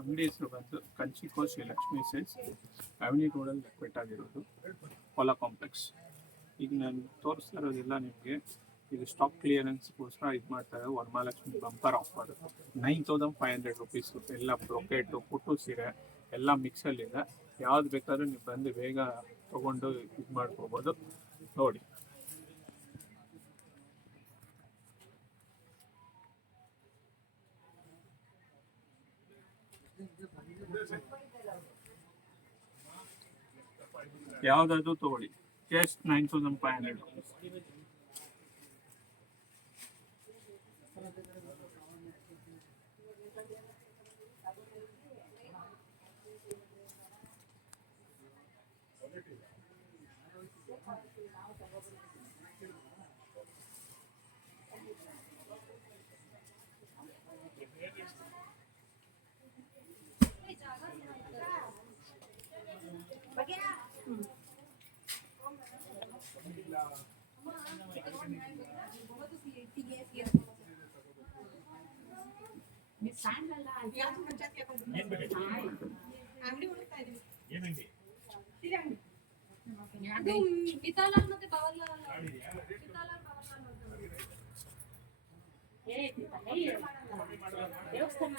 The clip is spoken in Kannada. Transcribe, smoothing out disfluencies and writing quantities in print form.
ಅಂಗಡಿ ಹೆಸರು ಬಂದು ಕಂಚಿಕೋ ಶ್ರೀ ಲಕ್ಷ್ಮೀ ಸೇಲ್ಸ್, ಅವೆನ್ಯೂ ರೋಡಲ್ಲಿ ಲೆಕ್ಪೆಟ್ಟಾಗಿರೋದು, ಪೋಲಾ ಕಾಂಪ್ಲೆಕ್ಸ್. ಈಗ ನಾನು ತೋರಿಸ್ತಾ ಇರೋದೆಲ್ಲ ನಿಮಗೆ ಇದು ಸ್ಟಾಕ್ ಕ್ಲಿಯರೆನ್ಸ್ಗೋಸ್ಕರ ಇದು ಮಾಡ್ತಾರೆ. ವರಮಹಾಲಕ್ಷ್ಮಿ ಬಂಪರ್ ಆಫರ್ 9500 ರುಪೀಸು, ಎಲ್ಲ ಬ್ರೊಕೆಟು, ಪುಟ್ಟು ಸೀರೆ ಎಲ್ಲ ಮಿಕ್ಸಲ್ಲಿದೆ. ಯಾವ್ದು ಬೇಕಾದ್ರೂ ನೀವು ಬಂದು ಬೇಗ ತೊಗೊಂಡು ಇದು ಮಾಡ್ಕೋಬೋದು. ನೋಡಿ, ಯಾವುದಾದ್ರೂ ತಗೊಳ್ಳಿ, ಜಸ್ಟ್ 9500 ರುಪೀಸ್. ದೇವಸ್ಥಾನ